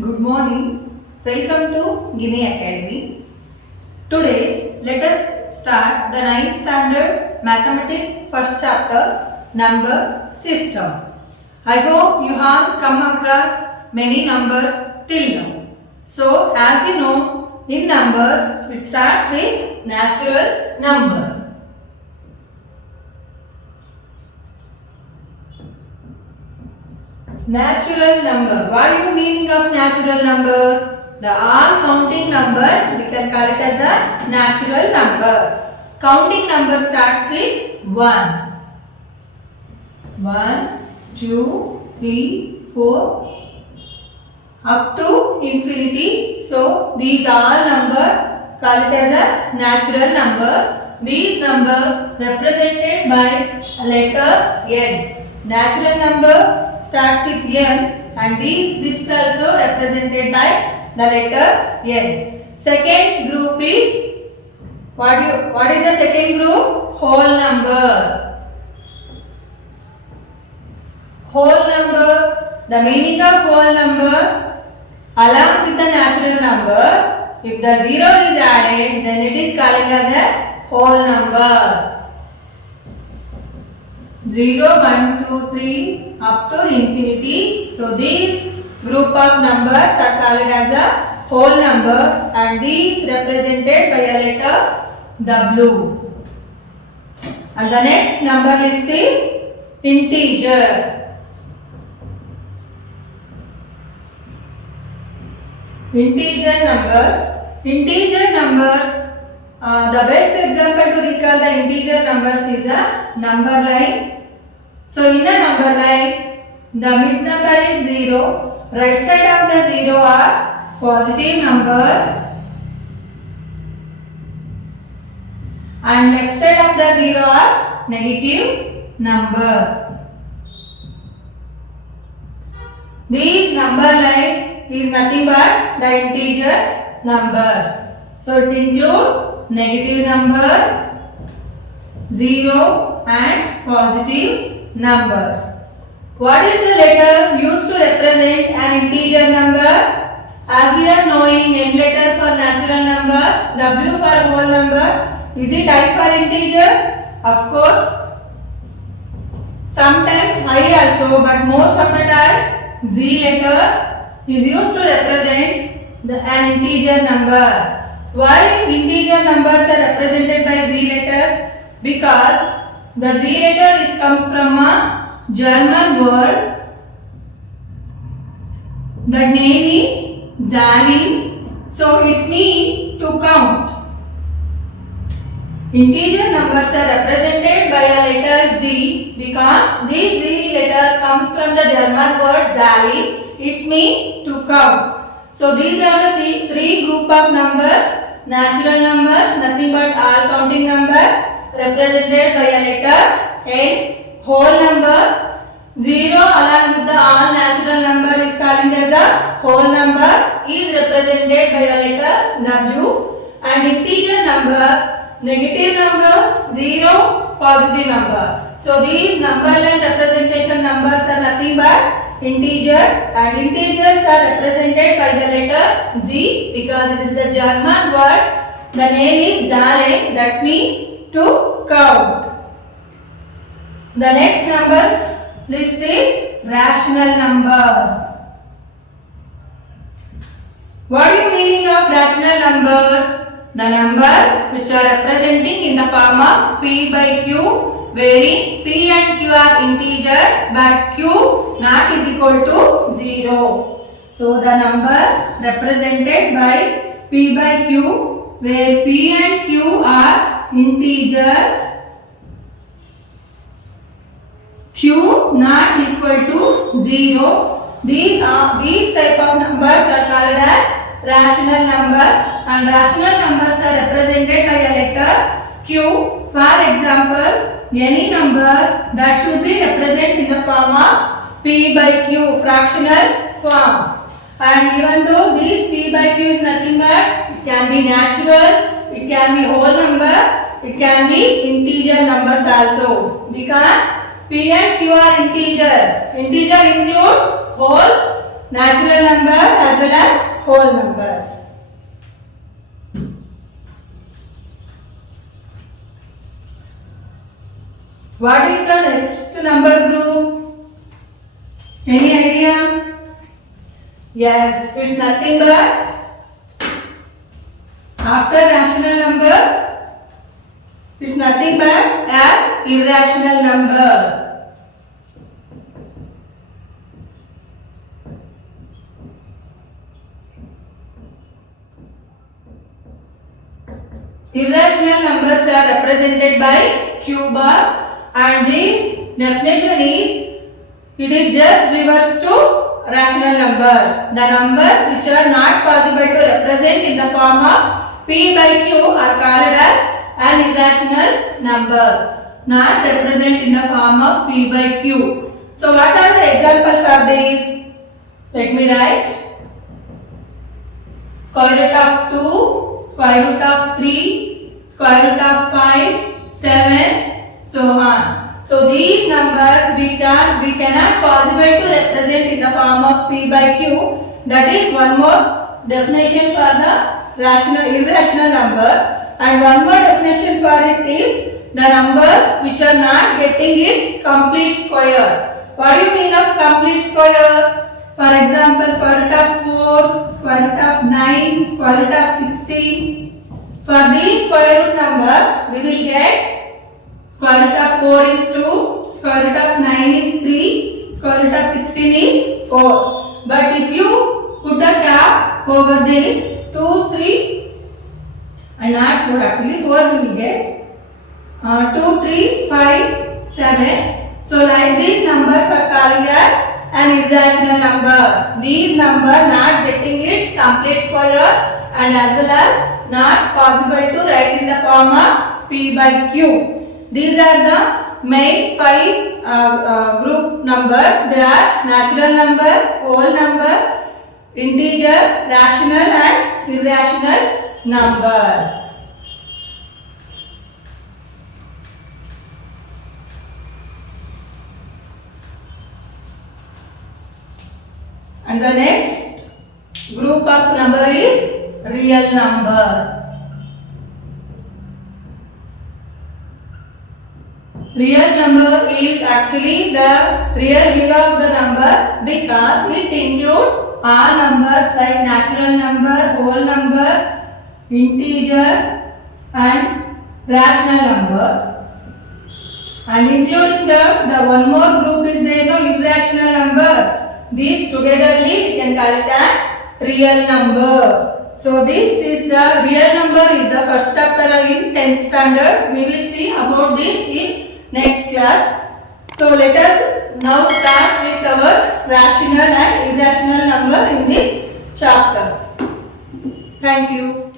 Good morning. Welcome to Gini Academy. Today, let us start the 9th standard mathematics first chapter, number system. I hope you have come across many numbers till now. So, as you know, in numbers, it starts with natural numbers. Natural number. What do you meaning of natural number? The all counting numbers, we can call it as a natural number. Counting number starts with 1. 1, 2, 3, 4 up to infinity. So, these all number call it as a natural number. These number represented by a letter N. Natural number starts with N and this is also represented by the letter N. Second group is what is the second group? Whole number. Whole number. The meaning of whole number, along with the natural number, if the 0 is added, then it is called as a whole number. 0, 1, 2, 3 up to infinity. So these group of numbers are called as a whole number and these represented by a letter W. And the next number list is integer. Integer numbers, the best example to recall the integer numbers is a number line. So in a number line, the mid number is 0, right side of the 0 are positive number and left side of the 0 are negative number. This number line is nothing but the integer numbers. So it includes negative number, 0 and positive numbers. What is the letter used to represent an integer number? As we are knowing, N letter for natural number, W for whole number. Is it I for integer? Of course. Sometimes I also, but most of the time Z letter is used to represent an integer number. Why integer numbers are represented by Z letter? Because the Z letter comes from a German word. The name is Zahlen. So it means to count. Integer numbers are represented by a letter Z because this Z letter comes from the German word Zahlen. It means to count. So these are the three group of numbers. Natural numbers, nothing but all counting numbers, represented by a letter N. Whole number, 0 along with the all natural number is called as a whole number, is represented by a letter W. And integer number, negative number, 0, positive number. So these number line representation numbers are nothing but integers, and integers are represented by the letter Z because it is the German word. The name is Zahlen, that means to count. The next number list is rational number. What is the meaning of rational numbers? The numbers which are representing in the form of P by Q, wherein P and Q are integers but Q not is equal to 0. So the numbers represented by P by Q, where P and Q are integers, Q not equal to 0. These type of numbers are called as rational numbers, and rational numbers are represented by a letter Q. For example, any number that should be represented in the form of P by Q, fractional form. And even though this P by Q is nothing but, it can be natural, it can be whole number, it can be integer numbers also. Because P and Q are integers. Integer includes whole natural number as well as whole numbers. What is the next number group? Any idea? Yes, it's nothing but after rational number, it's nothing but an irrational number. Irrational numbers are represented by Q bar. And this definition is, it is just reverse to rational numbers. The numbers which are not possible to represent in the form of P by Q are called as an irrational number, not represent in the form of P by Q. So what are the examples of these? Let me write. Square root of 2, square root of 3, square root of 5, 7, so on. So these numbers we cannot possible to represent in the form of P by Q. That is one more definition for the irrational number, and one more definition for it is the numbers which are not getting its complete square. What do you mean of complete square? For example, square root of 4, square root of 9, square root of 16. For these square root number, we will get square root of 4 is 2, square root of 9 is 3, square root of 16 is 4. But if you put a cap over this 2, 3 and not 4, actually 4 we will get 2, 3, 5, 7. So like these numbers are calling as an irrational number. These numbers not getting its complete square and as well as not possible to write in the form of P by Q. These are the main 5 group numbers. They are natural numbers, whole number, integer, rational and irrational numbers. And the next group of number is real number. Real number is actually the real hero of the numbers because it includes all numbers like natural number, whole number, integer and rational number. And including them, the one more group is there, irrational number. These togetherly we can call it as real number. So this is the real number is the first chapter in 10th standard. We will see about this in next class. So let us now start with our rational and irrational number in this chapter. Thank you.